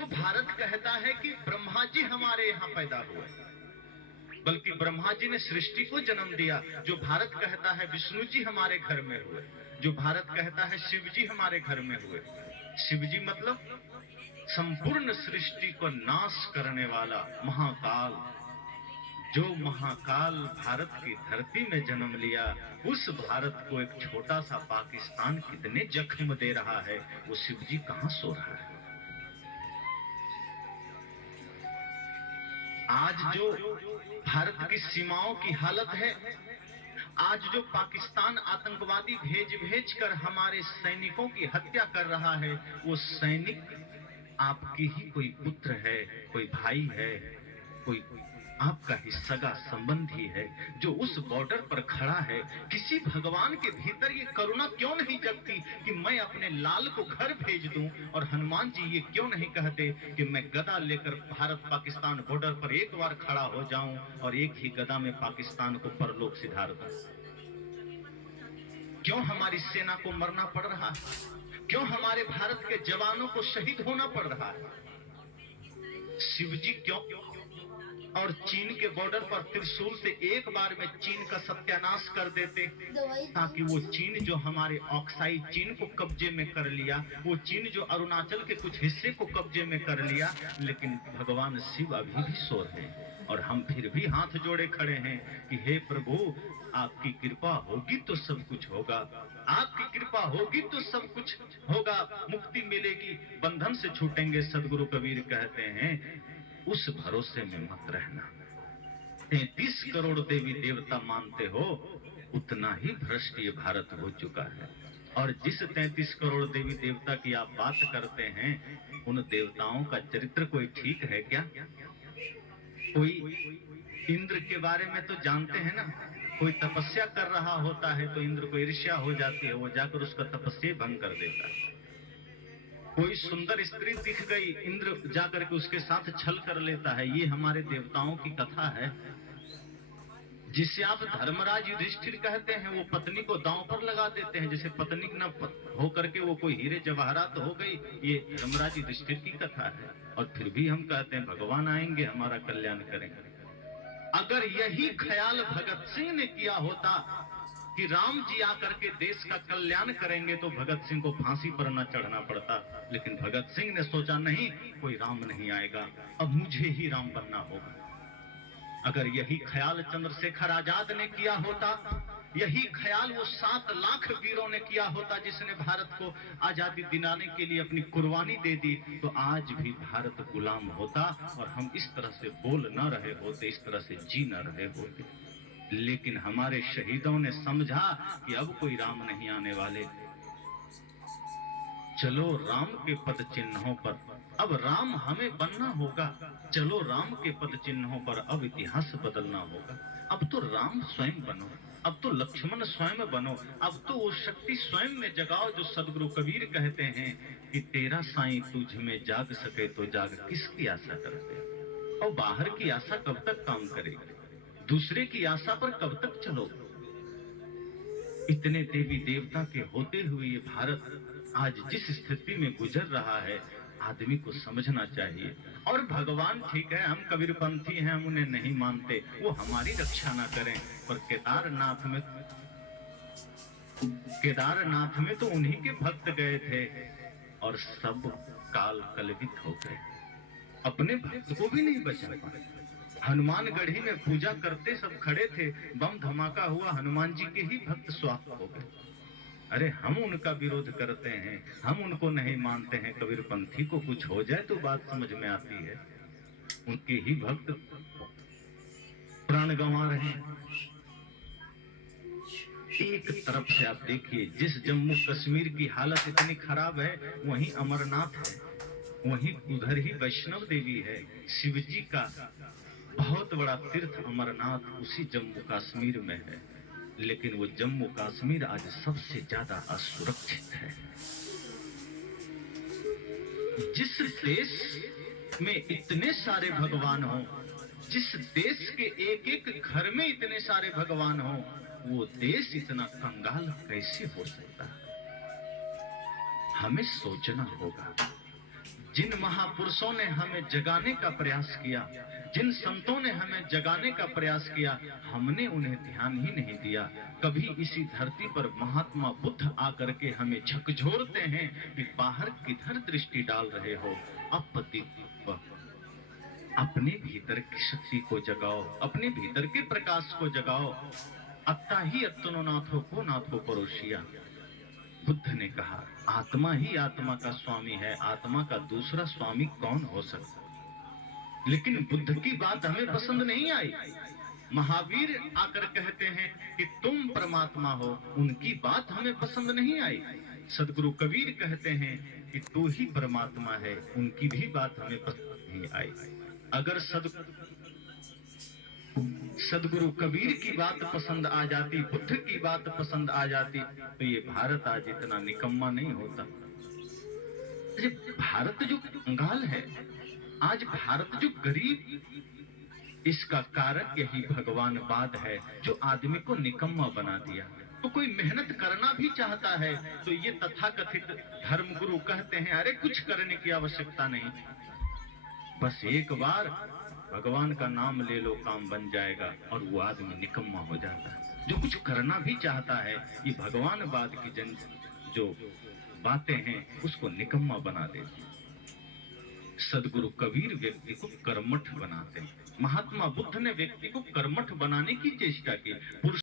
तो भारत कहता है कि ब्रह्मा जी हमारे यहाँ पैदा हुए, बल्कि ब्रह्मा जी ने सृष्टि को जन्म दिया। जो भारत कहता है विष्णु जी हमारे घर में हुए, जो भारत कहता है शिव जी हमारे घर में हुए। शिव जी मतलब संपूर्ण सृष्टि को नाश करने वाला महाकाल। जो महाकाल भारत की धरती में जन्म लिया, उस भारत को एक छोटा सा पाकिस्तान कितने जख्म दे रहा है, वो शिव जी कहां सो रहा है। आज जो भारत की सीमाओं की हालत है, आज जो पाकिस्तान आतंकवादी भेज भेज कर हमारे सैनिकों की हत्या कर रहा है, वो सैनिक आपकी ही कोई पुत्र है, कोई भाई है, कोई आपका ही सगा संबंधी है, जो उस बॉर्डर पर खड़ा है। किसी भगवान के भीतर ये करुणा क्यों नहीं जगती कि मैं अपने लाल को घर भेज दूं? और हनुमान जी ये क्यों नहीं कहते कि मैं गदा लेकर भारत पाकिस्तान बॉर्डर पर एक बार खड़ा हो जाऊं और एक ही गदा में पाकिस्तान को परलोक सिधार दूं? क्यों हमारी सेना को मरना पड़ रहा है? क्यों हमारे भारत के जवानों को शहीद होना पड़ रहा है? शिव जी क्यों और चीन के बॉर्डर पर त्रिशूल से एक बार में चीन का सत्यानाश कर देते, ताकि वो चीन जो हमारे ऑक्साई चीन को कब्जे में कर लिया, वो चीन जो अरुणाचल के कुछ हिस्से को कब्जे में कर लिया, लेकिन भगवान शिव अभी भी सो रहे हैं और हम फिर भी हाथ जोड़े खड़े हैं कि हे प्रभु, आपकी कृपा होगी तो सब कुछ होगा, आपकी कृपा होगी तो सब कुछ होगा, मुक्ति मिलेगी, बंधन से छूटेंगे। सदगुरु कबीर कहते हैं उस भरोसे में मत रहना। 33 करोड़ देवी देवता मानते हो, उतना ही भ्रष्ट ये भारत हो चुका है। और जिस 33 करोड़ देवी देवता की आप बात करते हैं, उन देवताओं का चरित्र कोई ठीक है क्या? कोई इंद्र के बारे में तो जानते हैं ना, कोई तपस्या कर रहा होता है तो इंद्र को ईर्ष्या हो जाती है, वो जाकर उसका तपस्या भंग कर देता है। कोई सुंदर स्त्री दिख गई, इंद्र जाकर के उसके साथ छल कर लेता है। ये हमारे देवताओं की कथा है। जिसे आप धर्मराज युधिष्ठिर कहते हैं, वो पत्नी को दांव पर लगा देते हैं, जैसे पत्नी न होकर के वो कोई हीरे जवाहरात हो गई। ये धर्मराज युधिष्ठिर की कथा है। और फिर भी हम कहते हैं भगवान आएंगे हमारा कल्याण करेंगे। अगर यही ख्याल भगत सिंह ने किया होता कि राम जी आकर के देश का कल्याण करेंगे, तो भगत सिंह को फांसी पर न चढ़ना पड़ता। लेकिन भगत सिंह ने सोचा नहीं, कोई राम नहीं आएगा, अब मुझे ही राम बनना होगा। अगर यही ख्याल चंद्रशेखर आजाद ने किया होता, यही ख्याल वो 7 लाख वीरों ने किया होता जिसने भारत को आजादी दिलाने के लिए अपनी कुर्बानी दे दी, तो आज भी भारत गुलाम होता और हम इस तरह से बोल न रहे होते, इस तरह से जी न रहे होते। लेकिन हमारे शहीदों ने समझा कि अब कोई राम नहीं आने वाले। चलो राम के पद चिन्हों पर, अब राम हमें बनना होगा। चलो राम के पद चिन्हों पर अब इतिहास बदलना होगा। अब तो राम स्वयं बनो, अब तो लक्ष्मण स्वयं बनो, अब तो वो शक्ति स्वयं में जगाओ जो सदगुरु कबीर कहते हैं कि तेरा साईं तुझ में जाग सके तो जाग, किसकी आशा करते? और बाहर की आशा कब तक काम करेगी? दूसरे की आशा पर कब तक चलोगे? इतने देवी देवता के होते हुए ये भारत आज जिस स्थिति में गुजर रहा है, आदमी को समझना चाहिए। और भगवान ठीक है, हम कबीरपंथी हैं, हम उन्हें नहीं मानते, वो हमारी रक्षा ना करें, पर केदारनाथ में तो उन्हीं के भक्त गए थे और सब काल कलवित हो गए, अपने भक्त को भी नहीं बचा पाए। हनुमानगढ़ी में पूजा करते सब खड़े थे, बम धमाका हुआ, हनुमान जी के ही भक्त स्वाहा हो गए। अरे हम उनका विरोध करते हैं, हम उनको नहीं मानते हैं, कबीरपंथी को कुछ हो जाए तो बात समझ में आती है। उनके ही भक्त प्राण गंवा रहे हैं। एक तरफ से आप देखिए, जिस जम्मू कश्मीर की हालत इतनी खराब है, वहीं अमरनाथ है, वहीं उधर ही वैष्णव देवी है। शिव जी का बहुत बड़ा तीर्थ अमरनाथ उसी जम्मू कश्मीर में है, लेकिन वो जम्मू कश्मीर आज सबसे ज्यादा असुरक्षित है। जिस देश में इतने सारे भगवान हो, जिस देश के एक एक घर में इतने सारे भगवान हो, वो देश इतना कंगाल कैसे हो सकता है? हमें सोचना होगा। जिन महापुरुषों ने हमें जगाने का प्रयास किया, जिन संतों ने हमें जगाने का प्रयास किया, हमने उन्हें ध्यान ही नहीं दिया। कभी इसी धरती पर महात्मा बुद्ध आकर के हमें झकझोरते हैं कि बाहर किधर दृष्टि डाल रहे हो, अपने भीतर की शक्ति को जगाओ, अपने भीतर के प्रकाश को जगाओ। अत्ता ही अत्तनो नाथो को नाथो परोशिया। बुद्ध ने कहा आत्मा ही आत्मा का स्वामी है, आत्मा का दूसरा स्वामी कौन हो सकता। लेकिन बुद्ध की बात हमें पसंद नहीं आई। महावीर आकर कहते हैं कि तुम परमात्मा हो, उनकी बात हमें पसंद नहीं आई। सदगुरु कबीर कहते हैं कि तू ही परमात्मा है, उनकी भी बात हमें पसंद नहीं आई। अगर सदगुरु कबीर की बात पसंद आ जाती, बुद्ध की बात पसंद आ जाती, तो ये भारत आज इतना निकम्मा नहीं होता। भारत जो कंगाल है, आज भारत जो गरीब, इसका कारण यही भगवानवाद है जो आदमी को निकम्मा बना दिया। तो कोई मेहनत करना भी चाहता है तो ये तथाकथित धर्मगुरु कहते हैं अरे कुछ करने की आवश्यकता नहीं, बस एक बार भगवान का नाम ले लो काम बन जाएगा, और वो आदमी निकम्मा हो जाता है। जो कुछ करना भी चाहता है, ये भगवानवाद की जो बातें हैं उसको निकम्मा बना देती। सदगुरु कबीर व्यक्ति को कर्मठ बनाते हैं, महात्मा बुद्ध ने व्यक्ति को कर्मठ बनाने की चेष्टा की।